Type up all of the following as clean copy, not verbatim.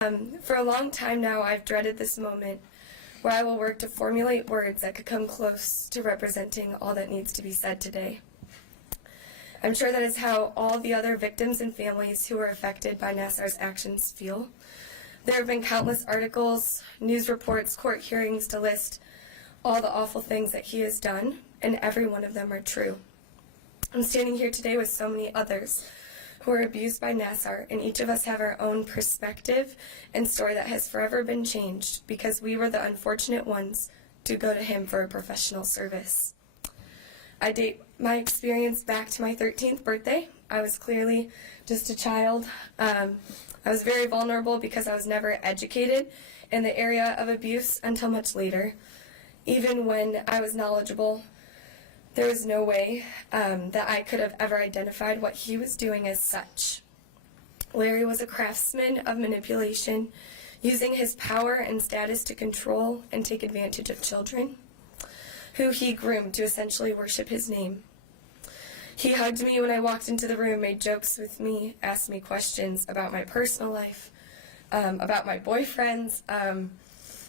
For a long time now, I've dreaded this moment where I will work to formulate words that could come close to representing all that needs to be said today. I'm sure that is how all the other victims and families who were affected by Nassar's actions feel. There have been countless articles, news reports, court hearings to list all the awful things that he has done, and every one of them are true. I'm standing here today with so many others who were abused by Nassar, and each of us have our own perspective and story that has forever been changed because we were the unfortunate ones to go to him for a professional service. I date my experience back to my 13th birthday. I was clearly just a child. I was very vulnerable because I was never educated in the area of abuse until much later. Even when I was knowledgeable, there was no way that I could have ever identified what he was doing as such. Larry was a craftsman of manipulation, using his power and status to control and take advantage of children, who he groomed to essentially worship his name. He hugged me when I walked into the room, made jokes with me, asked me questions about my personal life, about my boyfriends.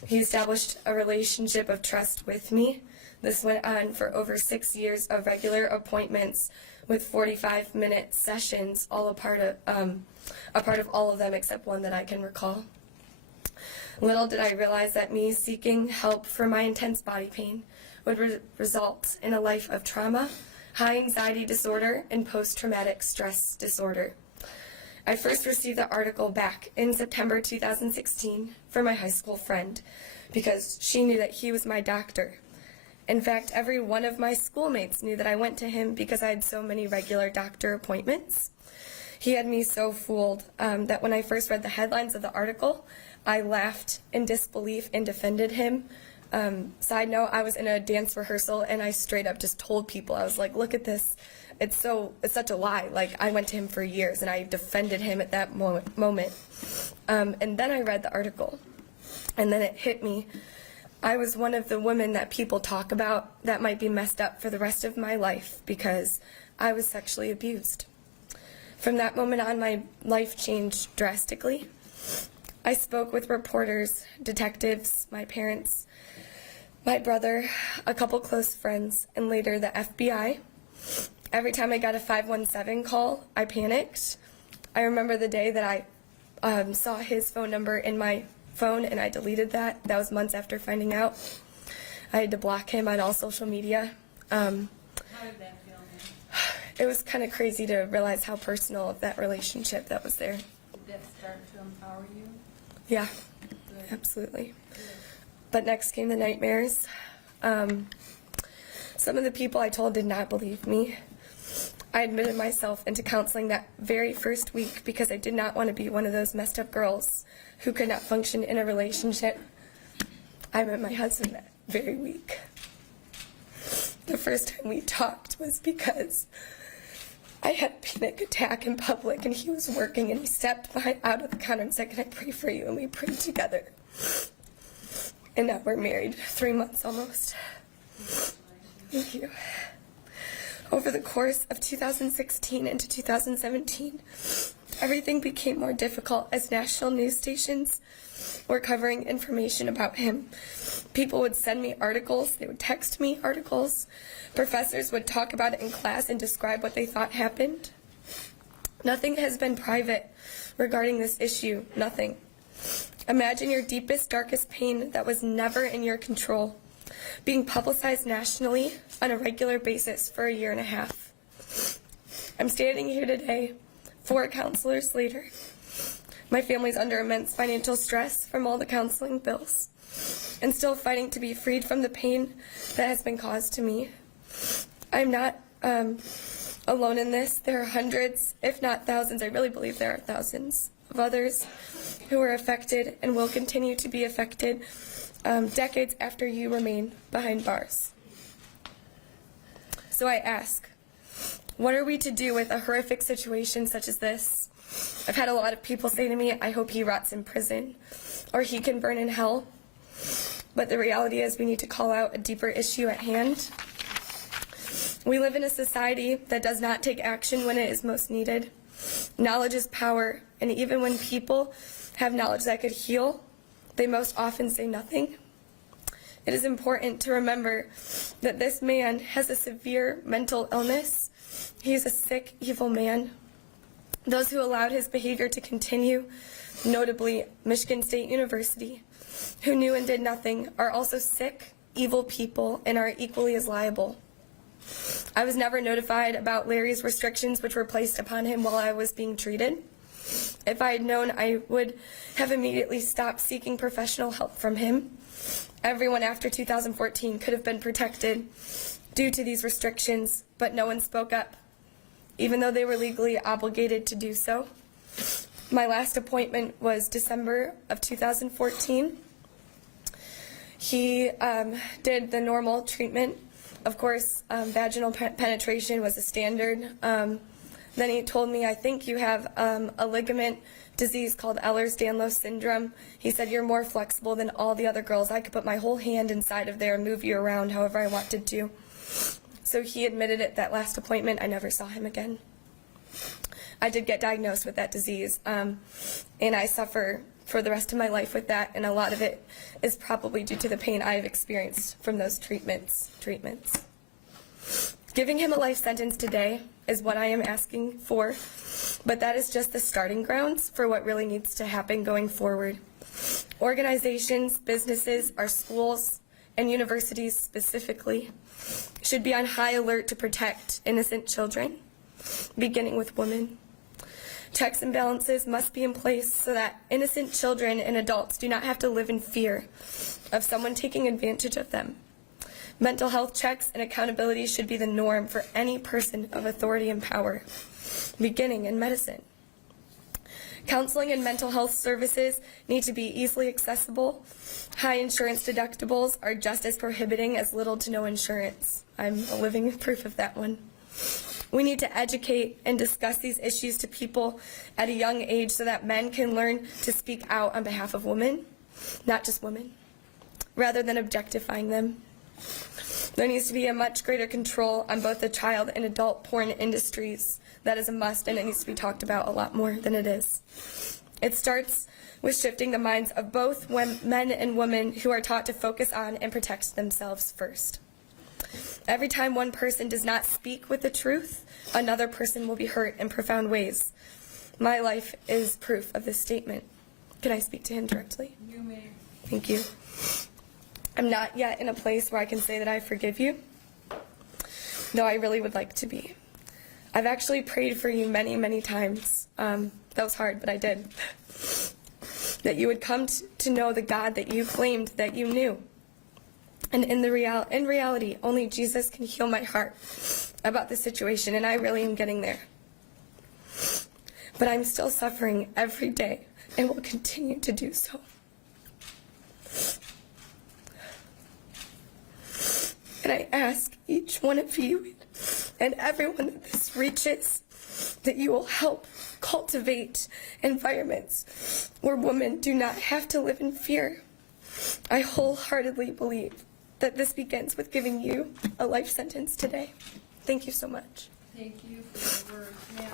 He established a relationship of trust with me. This went on for over 6 years of regular appointments with 45-minute sessions, all a part of all of them except one that I can recall. Little did I realize that me seeking help for my intense body pain would result in a life of trauma, high anxiety disorder, and post-traumatic stress disorder. I first received the article back in September 2016 from my high school friend because she knew that he was my doctor. In fact, every one of my schoolmates knew that I went to him because I had so many regular doctor appointments. He had me so fooled that when I first read the headlines of the article, I laughed in disbelief and defended him. Side note, I was in a dance rehearsal and I straight up just told people, I was like, look at this, it's such a lie. Like, I went to him for years and I defended him at that moment. And then I read the article and then it hit me. I was one of the women that people talk about that might be messed up for the rest of my life because I was sexually abused. From that moment on, my life changed drastically. I spoke with reporters, detectives, my parents, my brother, a couple close friends, and later the FBI. Every time I got a 517 call, I panicked. I remember the day that I saw his phone number in my phone and I deleted that. That was months after finding out. I had to block him on all social media. How did that feel, man? It was kind of crazy to realize how personal of that relationship that was there. Did that start to empower you? Yeah, Good. absolutely. Good. But next came the nightmares. Some of the people I told did not believe me. I admitted myself into counseling that very first week because I did not want to be one of those messed up girls who could not function in a relationship. I met my husband that very week. The first time we talked was because I had a panic attack in public and he was working and he stepped out of the counter and said, "Can I pray for you?" And we prayed together. And now we're married 3 months almost. Thank you. Over the course of 2016 into 2017, everything became more difficult as national news stations were covering information about him. People would send me articles, they would text me articles, professors would talk about it in class and describe what they thought happened. Nothing has been private regarding this issue, nothing. Imagine your deepest, darkest pain that was never in your control being publicized nationally on a regular basis for a year and a half. I'm standing here today, 4 counselors later. My family's under immense financial stress from all the counseling bills and still fighting to be freed from the pain that has been caused to me. I'm not alone in this. There are hundreds, if not thousands, I really believe there are thousands of others who are affected and will continue to be affected decades after you remain behind bars. So I ask, what are we to do with a horrific situation such as this? I've had a lot of people say to me, I hope he rots in prison or he can burn in hell. But the reality is we need to call out a deeper issue at hand. We live in a society that does not take action when it is most needed. Knowledge is power, and even when people have knowledge that could heal, they most often say nothing. It is important to remember that this man has a severe mental illness. He's a sick, evil man. Those who allowed his behavior to continue, notably Michigan State University, who knew and did nothing, are also sick, evil people and are equally as liable. I was never notified about Larry's restrictions which were placed upon him while I was being treated. If I had known, I would have immediately stopped seeking professional help from him. Everyone after 2014 could have been protected due to these restrictions, but no one spoke up, even though they were legally obligated to do so. My last appointment was December of 2014. He did the normal treatment. Of course, vaginal penetration was a standard. Then he told me, I think you have a ligament disease called Ehlers-Danlos syndrome. He said, you're more flexible than all the other girls. I could put my whole hand inside of there and move you around however I wanted to. So he admitted it that last appointment. I never saw him again. I did get diagnosed with that disease, and I suffer for the rest of my life with that, and a lot of it is probably due to the pain I have experienced from those treatments. Giving him a life sentence today is what I am asking for, but that is just the starting grounds for what really needs to happen going forward. Organizations, businesses, our schools, and universities specifically should be on high alert to protect innocent children, beginning with women. Checks and balances must be in place so that innocent children and adults do not have to live in fear of someone taking advantage of them. Mental health checks and accountability should be the norm for any person of authority and power, beginning in medicine. Counseling and mental health services need to be easily accessible. High insurance deductibles are just as prohibiting as little to no insurance. I'm a living proof of that one. We need to educate and discuss these issues to people at a young age so that men can learn to speak out on behalf of women, not just women, rather than objectifying them. There needs to be a much greater control on both the child and adult porn industries. That is a must, and it needs to be talked about a lot more than it is. It starts with shifting the minds of both men and women who are taught to focus on and protect themselves first. Every time one person does not speak with the truth, another person will be hurt in profound ways. My life is proof of this statement. Can I speak to him directly? You may. Thank you. I'm not yet in a place where I can say that I forgive you, though I really would like to be. I've actually prayed for you many, many times. That was hard, but I did. That you would come to know the God that you claimed that you knew. And in reality, only Jesus can heal my heart about the situation, and I really am getting there. But I'm still suffering every day and will continue to do so. And I ask each one of you and everyone that this reaches that you will help cultivate environments where women do not have to live in fear. I wholeheartedly believe that this begins with giving you a life sentence today. Thank you so much. Thank you for your words, ma'am.